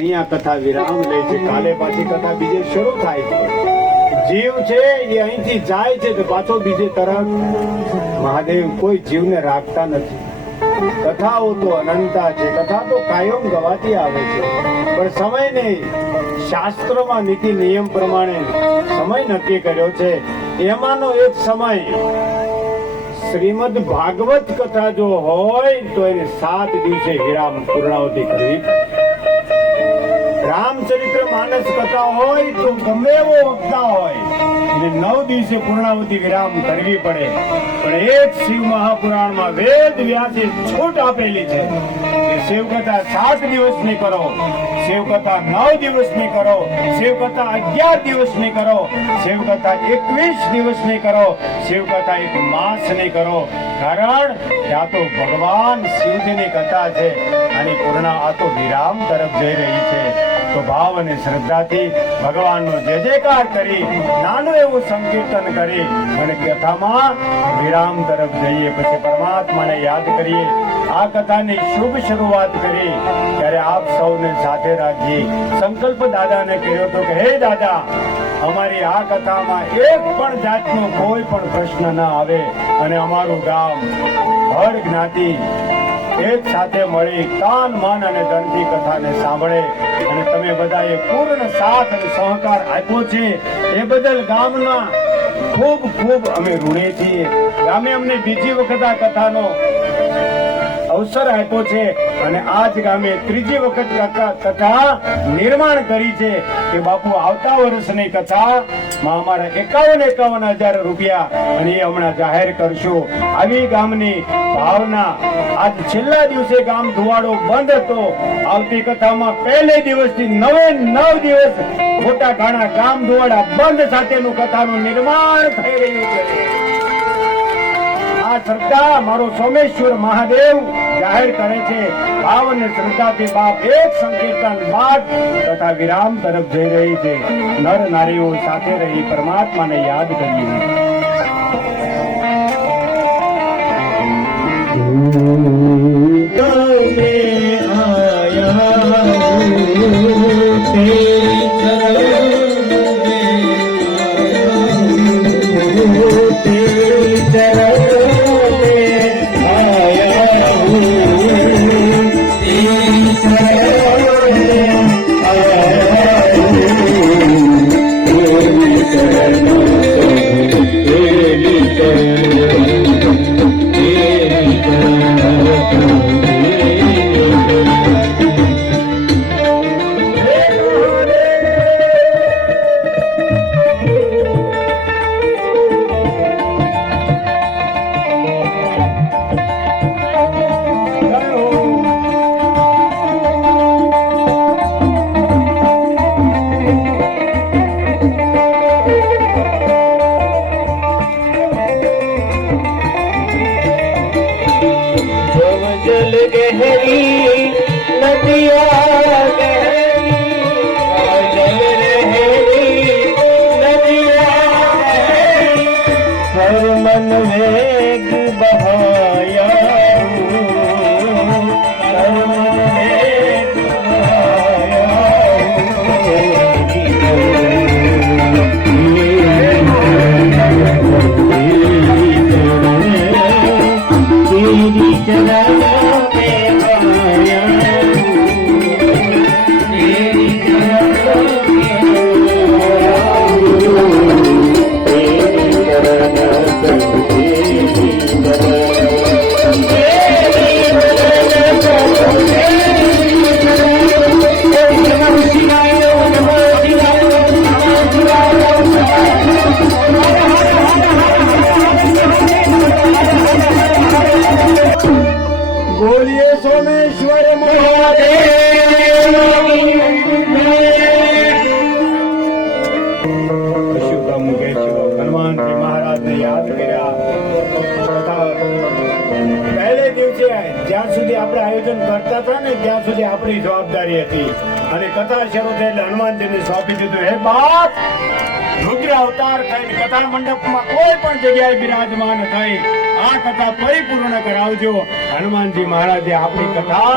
અહીંયા કથા વિરામ લે છે. કાલે પાછી કથા બીજે શરૂ થાય છે. જીવ છે એ અહીંથી જાય છે તો પાછો બીજે તરફ. મહાદેવ કોઈ જીવને રાખતા નથી. કથાઓ તો અનંતા છે, કથા તો કાયમ ગવાતી આવે છે, પણ સમયને શાસ્ત્રોમાં નીતિ નિયમ પ્રમાણે સમય નક્કી કર્યો છે. એમાંનો એક સમય શ્રીમદ ભાગવત કથા જો હોય તો એને 7 દિવસે વિરામ પૂર્ણાવતી કરવી. રામચરિત્ર માનસ કથા હોય તો ગમે એવો વક્તા હોય એને 9 દિવસે પૂર્ણાવતી વિરામ કરવી પડે. પણ એક શિવ મહાપુરાણમાં વેદ વ્યાસે છૂટ આપેલી છે કે શિવકથા 7 દિવસની કરો, શિવકથા 9 દિવસની કરો, શિવકથા 11 દિવસની કરો, શિવકથા 21 દિવસની કરો, શિવકથા 1 માસની કરો. કારણ કે આ તો ભગવાન શિવજીની કથા છે અને પૂર્ણા આ તો વિરામ તરફ જઈ રહી છે. તો ભાવ અને શ્રદ્ધાથી ભગવાનનો જય જયકાર કરી નાનું એવું સંકીર્તન કરી અને કથામાં વિરામ તરફ જઈએ. પછી પરમાત્માને યાદ કરીએ. આ કથાની શુભ શરૂઆત કરી ત્યારે આપ સૌને સાથે રાખી સંકલ્પ દાદાને કર્યો હતો કે હે દાદા, અમારી આ કથામાં એક પણ જાતનો કોઈ પણ પ્રશ્ન ના આવે અને અમારું ગામ હર જ્ઞાતિ એક સાથે મળી કાન મન અને ધનથી કથાને સાંભળે અને તમે બધાએ પૂર્ણ સાથ અને સહકાર આપ્યો છે એ બદલ ગામના ખૂબ ખૂબ અમે ઋણી છીએ. ગામે અમને બીજી વખત આ કથાનો અવસર આપ્યો છે અને આજ ગામે ત્રીજી વખત કથા નિર્માણ કરી છે કે બાપુ આવતા વર્ષની કથામાં અમારા 51,000 રૂપિયા અને એ હમણાં જાહેર કરશું. આવી ગામની ભાવના. આજ છેલ્લા દિવસે ગામ ધુવાડો બંધ હતો. આવતી કથામાં પહેલે દિવસથી 9 દિવસ મોટા ઘાણા ગામ ધુવાડા બંધ સાથેનું કથાનું નિર્માણ થઈ રહ્યું છે. આ શ્રદ્ધા મારો સોમેશ્વર મહાદેવ જાહેર કરે છે. ભાવ અને શ્રદ્ધાથી બાપ એક સંકીર્તન બાદ તથા વિરામ તરફ જઈ રહી છે. નર નારીઓ સાથે રહી પરમાત્માને યાદ કરીએ. જ્યાં સુધી આપણે આયોજન કરતા હતા ને ત્યાં સુધી આપણી જવાબદારી હતી અને કથા શરૂ થઈ એટલે હનુમાનજીને સોંપી દીધું. હે બાપ, રુદ્ર અવતાર થઈને કથા મંડપમાં કોઈ પણ જગ્યાએ બિરાજમાન થઈ આ કથા પરિપૂર્ણ કરાવજો. હનુમાનજી મહારાજે આપણી કથા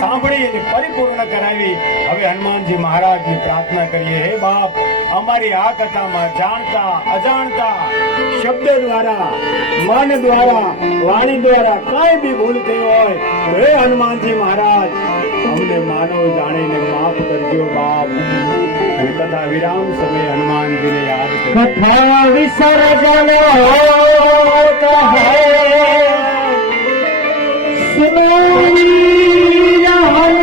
સાંભળી અને પરિપૂર્ણ કરાવી. હવે હનુમાનજી મહારાજની પ્રાર્થના કરીએ, હે બાપ, અમારી આ કથામાં જાણતા અજાણતા શબ્દ દ્વારા, મન દ્વારા, વાણી દ્વારા કાંઈ બી ભૂલ થઈ હોય તો હે હનુમાનજી મહારાજ અમને માનવ જાણીને માફ કરજો બાપ. અને કથા વિરામ સમયે હનુમાનજીને યાદ કરજો. કથા વિસર્જન